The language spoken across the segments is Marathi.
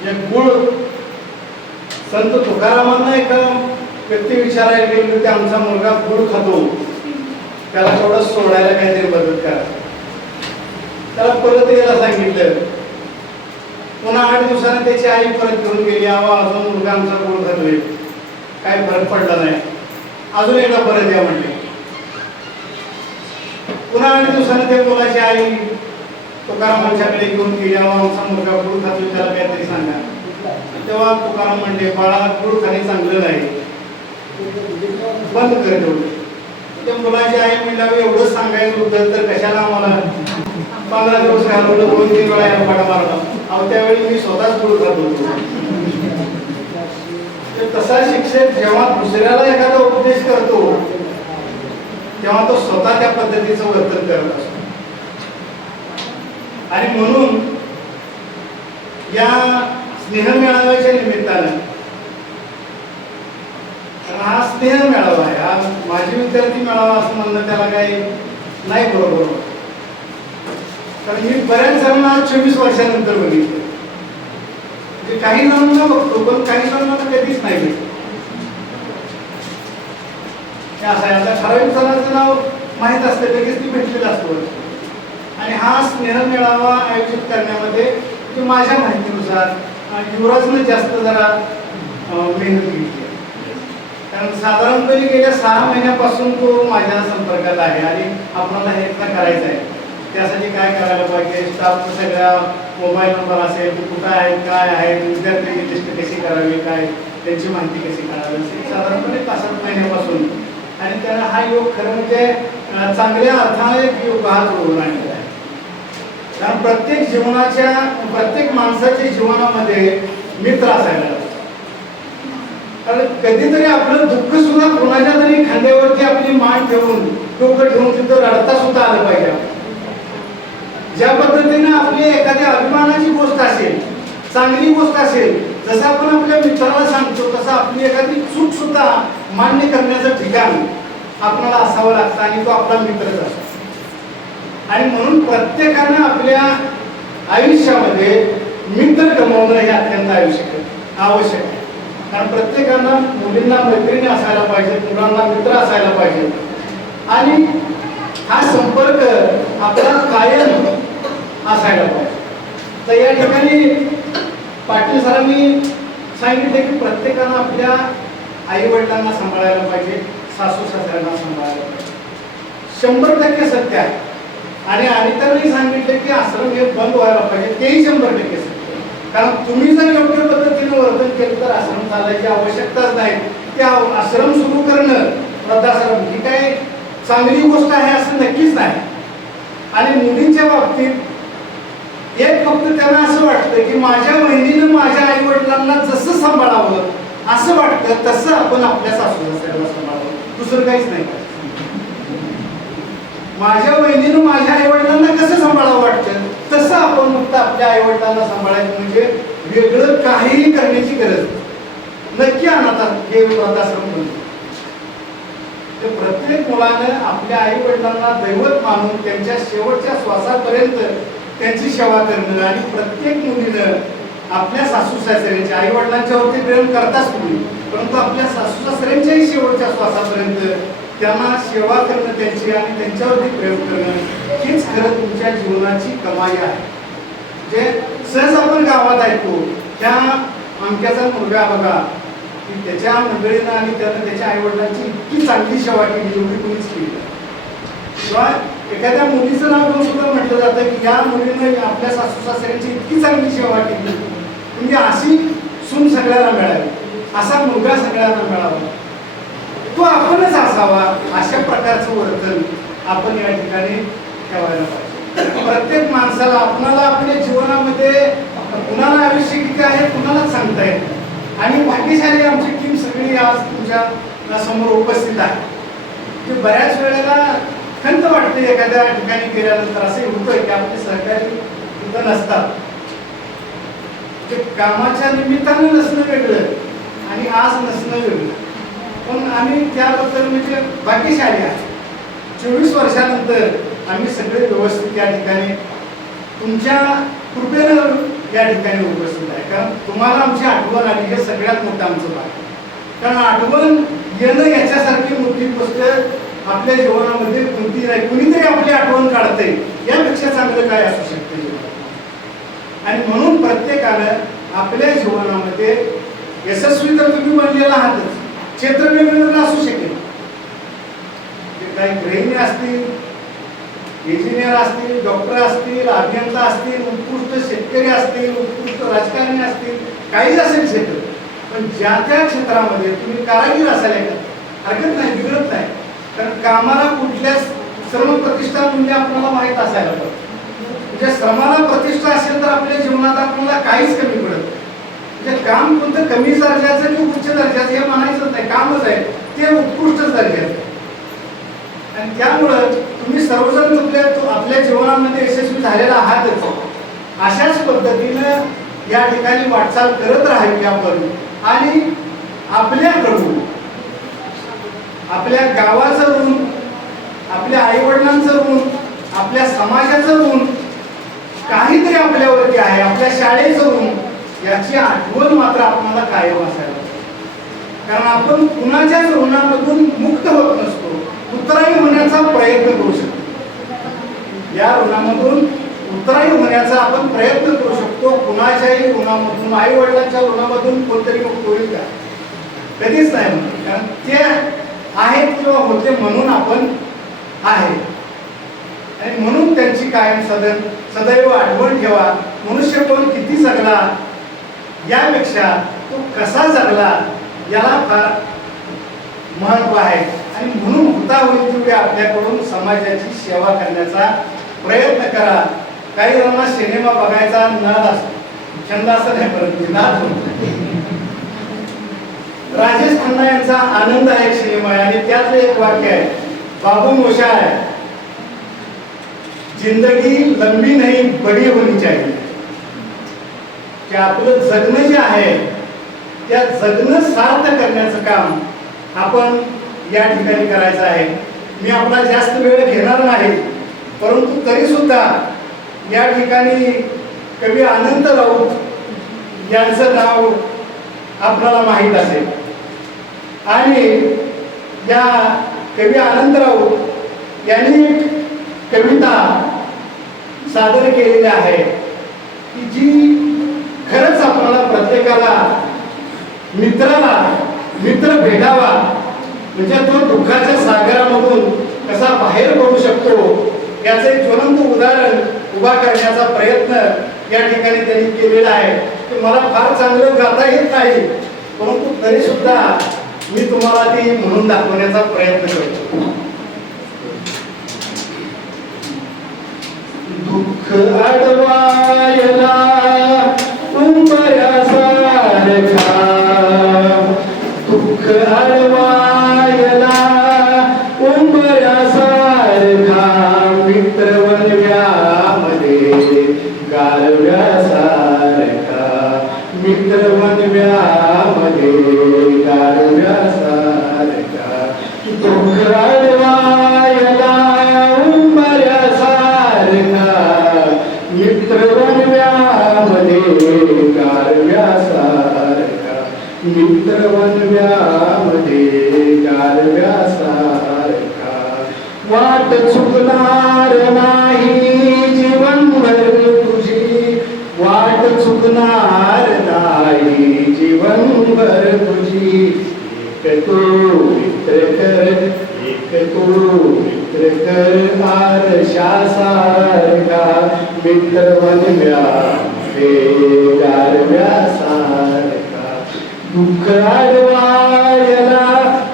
एक गुळ संत तुकारामांना एका व्यक्ती विचारायला गेली की आमचा मुलगा गुळ खातो, त्याला थोडं सोडायला काहीतरी मदत करा. त्याला परत यायला सांगितलं. पुन्हा 8 दिवसांनी त्याची आई परत घेऊन गेली. अजून मुलगा आमचा गुळ खातोय, काय फरक पडला नाही, अजून एकदा परत या म्हणले. पुन्हा 8 दिवसांनी त्या मुलाची आई तुकारामांच्याकडे घेऊन गेली. आमचा मुलगा गुळ खातोय, त्याला काहीतरी सांगा. तेव्हा तुकाराम म्हणले, बाळा गुळ खाणे चांगलं नाही, बंद कर तेवढं. त्या मुलाची आई म्हणल्यावर एवढं सांगायचं होतं तर कशाला आम्हाला 15 दिवस घालवलं, 2-3 वेळा या पाडा मारला. अहो त्यावेळी मी स्वतःच गुळ खात होतो. तसा शिक्षक जेव्हा दुसऱ्याला एखादा उपदेश करतो तेव्हा तो स्वतः त्या पद्धतीचं वर्तन करत असतो. आणि म्हणून या स्नेह मेळाव्याच्या निमित्तानं, हा स्नेह मेळावा आहे, हा माझी विद्यार्थी मेळावा असं म्हणणं त्याला काही नाही बरोबर. कारण मी बऱ्याच जणांना 24 वर्षानंतर बघितलं. म्हणजे काही जणांना बघतो पण काही जणांना कधीच नाही भेटत. असं आहे. आता ठराविक जणांचं नाव माहीत असतं, लगेच ती भेटलेलं असतं. आणि हा स्नेह मेळावा आयोजित करण्यामध्ये माझ्या माहितीनुसार युवराजनं जास्त जरा मेहनत घेतली. कारण साधारणपणे गेल्या 6 महिन्यापासून तो माझ्या संपर्कात आहे आणि आपल्याला हे करायचं आहे. त्यासाठी काय करायला पाहिजे, स्टाफचा सगळा मोबाईल नंबर असेल, कुठं आहेत, काय आहेत, विद्यार्थ्यांची लिस्ट कशी करावी, काय त्यांची माहिती कशी काढावी असेल, साधारणपणे 5-7 महिन्यापासून. आणि त्याला हा योग खरं म्हणजे चांगल्या अर्थाने योग हा जोडून आणलेला आहे. कारण प्रत्येक माणसाच्या जीवनामध्ये मित्र असायला, कारण कधीतरी आपलं दुःख सुद्धा कोणाच्या तरी खांद्यावरती आपली मान ठेवून, डोकं ठेवून तिथं रडता सुद्धा आलं पाहिजे. ज्या पद्धतीने आपली एखादी अभिमानाची गोष्ट असेल, चांगली गोष्ट असेल, जसं आपण आपल्या मित्राला सांगतो तसं आपली एखादी चूक सुद्धा मान्य करण्याचं ठिकाण आपल्याला असावं लागतं आणि तो आपला मित्रच असतो. आणि म्हणून प्रत्येकानं आपल्या आयुष्यामध्ये मित्र कमवणं हे अत्यंत आवश्यक आहे. कारण प्रत्येकानं मुलींना मैत्रिणी असायला पाहिजे, मुलांना मित्र असायला पाहिजे. आणि हा संपर्क आपला कायम असायला पाहिजे. तर या ठिकाणी पाटील सरांनी सांगितले की प्रत्येकानं आपल्या आई वडिलांना सांभाळायला पाहिजे, सासू सासऱ्यांना सांभाळायला पाहिजे. 100% सत्य आहे. आणि त्यांनी सांगितले की आश्रम हे बंद व्हायला पाहिजे, तेही 100% सत्य. कारण तुम्ही जर योग्य पद्धतीने वर्तन केलं तर आश्रम चालायची आवश्यकताच नाही. ते आश्रम सुरू करणं, वृद्धाश्रम, ही काही चांगली गोष्ट आहे असं नक्कीच नाही. आणि मुलींच्या बाबतीत एक फक्त त्यांना असं वाटतं की माझ्या बहिणीनं माझ्या आई वडिलांना जसं सांभाळावं असं वाटतं तसं आपण आपल्या सासू सासऱ्याला सांभाळावं, दुसरं काहीच नाही. माझ्या बहिणीनं माझ्या आई वडिलांना कसं सांभाळावं वाटतं तसं आपण फक्त आपल्या आई वडिलांना सांभाळायचं. म्हणजे वेगळं काहीही करण्याची गरज नक्की अनाथ हे वृद्धाश्रम बनतो. प्रत्येक मुलानं आपल्या आई वडिलांना दैवत मानून त्यांच्या शेवटच्या श्वासापर्यंत त्यांची सेवा करणं. आणि प्रत्येक मुलीनं आपल्या सासू सासऱ्यांच्या, आई वडिलांच्यावरती प्रेम करताच तुम्ही, परंतु आपल्या सासू सासऱ्यांच्याही शेवटच्या श्वासापर्यंत त्यांना सेवा करणं त्यांची आणि त्यांच्यावरती प्रेम करणं हीच खरं तुमच्या जीवनाची कमाई आहे. जे सहज आपण गावात ऐकतो, त्या अमक्याचा मुलगा बघा की त्याच्या मंडळीनं आणि त्यानं त्याच्या आई वडिलांची इतकी चांगली सेवा केली, एवढी कोणीच केली. किंवा एखाद्या मुलीचं नाव घेऊन सुद्धा म्हटलं जातं की या मुलीनं आपल्या सासू सासऱ्यांची इतकी चांगली सेवा केली, म्हणजे अशी सून सगळ्यांना मिळावी, असा मुलगा सगळ्यांना मिळावा, तो आपणच असावा. अशा प्रकारचं वर्तन आपण या ठिकाणी ठेवायला पाहिजे. प्रत्येक माणसाला आपणाला आपल्या जीवनामध्ये कुणाला आयुष्य किती आहे कुणालाच सांगता येत. आणि भाग्यशाली आमची टीम सगळी आज तुमच्या समोर उपस्थित आहे. की बऱ्याच वेळेला खंत वाटते एखाद्या ठिकाणी गेल्यानंतर, असं होतंय की आपले सहकारी तिथं नसतात. ते कामाच्या निमित्तानं नसणं वेगळं आणि आज नसणं वेगळं, पण आम्ही त्याबद्दल म्हणजे भाग्यशाली आहे. 24 वर्षानंतर आम्ही सगळे व्यवस्थित या ठिकाणी तुमच्या कृपेनं या ठिकाणी उपस्थित आहे. कारण तुम्हाला आमची आठवण आली हे सगळ्यात मोठं आमचं भाग. कारण आठवण येणं याच्यासारखी मोठी गोष्ट आपल्या जीवनामध्ये कोणती नाही. कुणीतरी आपली आठवण काढतंय यापेक्षा चांगलं काय असू शकते जीवनात. आणि म्हणून प्रत्येकानं आपल्या जीवनामध्ये यशस्वी तर तुम्ही बनलेला आहातच, क्षेत्र वेगवेगळं असू शकेल. काही गृहिणी असतील, इंजिनियर असतील, डॉक्टर असतील, अभियंता असतील, उत्कृष्ट शेतकरी असतील, उत्कृष्ट राजकारणी असतील, काही असेल क्षेत्र. पण ज्या त्या क्षेत्रामध्ये तुम्ही कारागीर असायला हरकत नाही, बिघडत नाही. कारण कामाला कुठल्या श्रम प्रतिष्ठा म्हणजे आपल्याला माहीत असायला पाहिजे. म्हणजे श्रमाला प्रतिष्ठा असेल तर आपल्या जीवनात आपल्याला काहीच कमी पडत. म्हणजे काम कोणतं कमी दर्जाचं की उच्च दर्जाचं हे म्हणायचं नाही, कामच आहे ते उत्कृष्ट दर्जाचं. आणि त्यामुळं तुम्ही सर्वजण आपल्या जीवनामध्ये यशस्वी झालेला आहातच. अशाच पद्धतीनं या ठिकाणी वाटचाल करत राहावी आपण. आणि आपल्याकडून आपल्या गावाचं ऋण, आपल्या आईवडिलांचं ऋण, आपल्या समाजाचं ऋण काहीतरी आपल्यावरती आहे, आपल्या शाळेचं ऋण, याची आठवण मात्र आपल्याला कायम असायला. कारण आपण कुणाच्याच ऋणामधून मुक्त होत नसतो, उतराई होण्याचा प्रयत्न करू शकतो. या ऋणामधून उतराई होण्याचा आपण प्रयत्न करू शकतो. कुणाच्याही ऋणामधून, आई वडिलांच्या ऋणामधून कोणतरी मुक्त होईल का? कधीच नाही म्हणत. कारण ते आहेत किंवा होते म्हणून आपण आहे. आणि म्हणून त्यांची कायम सदैव आठवण ठेवा. मनुष्य कोण किती जगला यापेक्षा तो कसा जगला याला फार महत्व आहे. आणि म्हणून होता होईल तेवढे आपल्याकडून समाजाची सेवा करण्याचा प्रयत्न करा. काही जणांना सिनेमा बघायचा नाद असतो, छंद असं नाही, परंतु नाद होतो. राजेश खन्ना यांचा आनंद आहे एक सिनेमा आहे आणि त्यातलं एक वाक्य आहे, बाबू मोशाय, जिंदगी लंबी नहीं बड़ी होनी चाहिए. की आपलं जगणं जे आहे त्या जगणं सार्थ करण्याचं काम आपण या ठिकाणी करायचं आहे. मी आपला जास्त वेळ घेणार नाही, परंतु तरी सुद्धा या ठिकाणी कवी अनंत राऊत यांचं नाव आपल्याला माहीत असेल. आणि या कवी अनंत राऊत यांनी एक कविता सादर केलेली आहे की जी खरंच आपल्याला प्रत्येकाला मित्राला मित्र भेटावा, म्हणजे तो दुःखाच्या सागरामधून कसा बाहेर पडू शकतो याचं एक ज्वलंत उदाहरण उभा करण्याचा प्रयत्न या ठिकाणी त्यांनी केलेला आहे. की मला फार चांगलं गाता येत नाही, परंतु तरी सुद्धा मी तुम्हाला ती म्हणून दाखवण्याचा प्रयत्न करतो. दुःख अडवायला उंबऱ्यासारखा, दुःख अडवायला उंबऱ्यासारखा, मित्र वनव्यामध्ये गारव्यासारखा, मित्र वनव्यामध्ये गारव्यासारखा, दुःख अडवायला उंबऱ्यासारखा, मित्र वनव्यामध्ये गारव्यासारखा, मित्र वनव्यामध्ये गारव्यासारखा, वाट चुकणार नाही जीवनभर तुझी, वाट चुकणार नाही जीवनभर तुझी, एक तू मित्र कर, एक तू मित्र कर आरशासारखा, मित्र वनव्यामध्ये गारव्यासारखा, दुःख अडवायला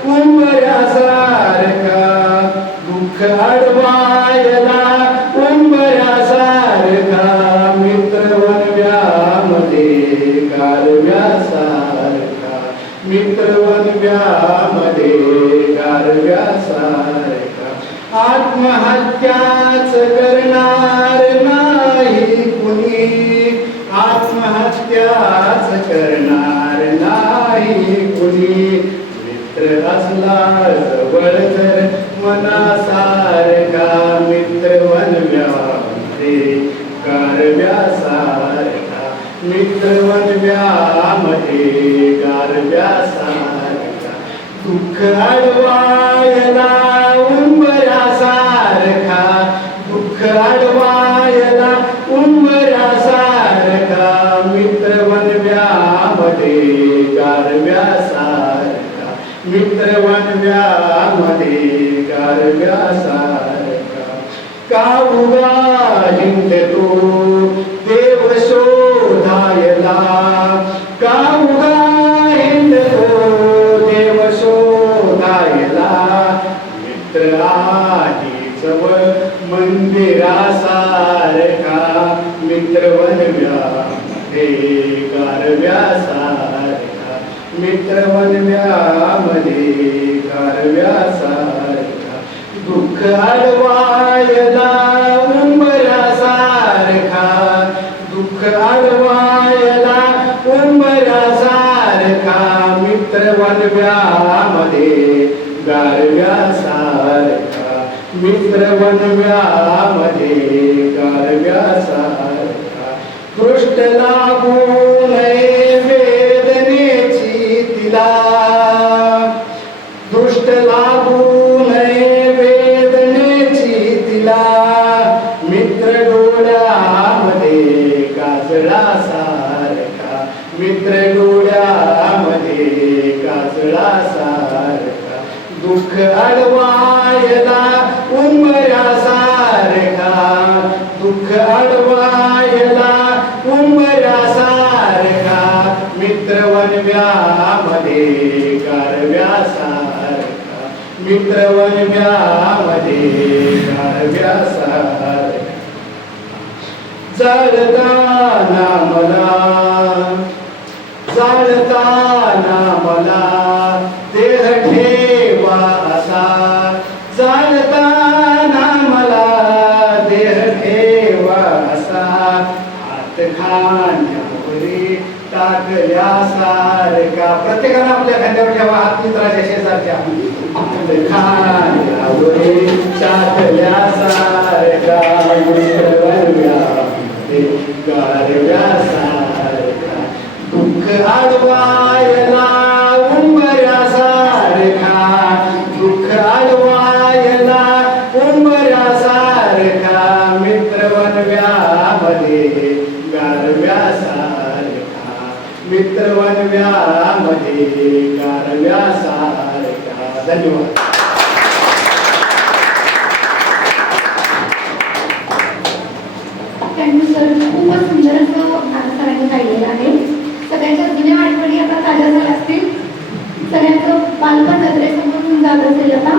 उंबऱ्यासारखा, दुःख अडवायला उंबऱ्यासारखा, मित्र वनव्यामध्ये गारव्यासारखा, मित्र वनव्यामध्ये गारव्यासारखा, आत्महत्याच करणार नाही कुणी, आत्महत्याच करणार नाही कुणी, मित्र असला जवळ जर मनासारखा, मित्र वनव्यामध्ये गारव्यासारखा, मित्रवनव्यामध्ये गारव्यासारखा दुःख अडवायला उंबऱ्यासारखा दुःख अडवायला उंबऱ्यासारखा मित्रवनव्यामध्ये गारव्यासारखा मित्रवनव्यामध्ये गारव्यासारखा का उगा हिंडतो देव शोधायला का उगा हिंडतो देव शोधायला मित्र आहे जवळ मंदिरासारखा मित्रवनव्यामध्ये गारव्यासारखा मित्रवनव्यामध्ये गारव्यासारखा दुःख अडवायला उंबऱ्यासारखा दुःख अडवायला उंबऱ्यासारखा मित्रवनव्यामध्ये गारव्यासारखा मित्रवनव्यामध्ये गारव्यासारखा दृष्ट लागू नये वेदनेची तिला दृष्ट लागू नये वेदनेची तिला मित्र डोळ्यामध्ये काजळासारखा मित्र डोळ्यामध्ये काजळासारखा दुःख अडवायला उंबऱ्यासारखा दुःख अडवायला उंबऱ्यासारखा मित्रवनव्यामध्ये गारव्यासारखा मित्रवनव्यामध्ये गारव्यासारखा जाळताना मला देह ठेवा असा जाळताना मला देह ठेवा असा हात खाण्यावरी टाकल्यासारखा प्रत्येकानं आपल्या खांद्यावर ठेवा हात मित्राच्या शेजारच्या हात खाण्यावरी टाकल्यासारखा गारव्यासारखा दुःख अडवायला उंबऱ्यासारखा दुःख अडवायला उंबऱ्यासारखा मित्रवनव्यामध्ये गारव्यासारखा मित्रवनव्यामध्ये गारव्यासारखा. धन्यवाद. सर खूपच सुंदर असं सरांनी काढलेलं आहे. सगळ्यांच्या जुन्या आठवणी आता ताज्या झाल्या असतील. सगळ्यांचं बालपण नजरेसमोरून जात असेल आता.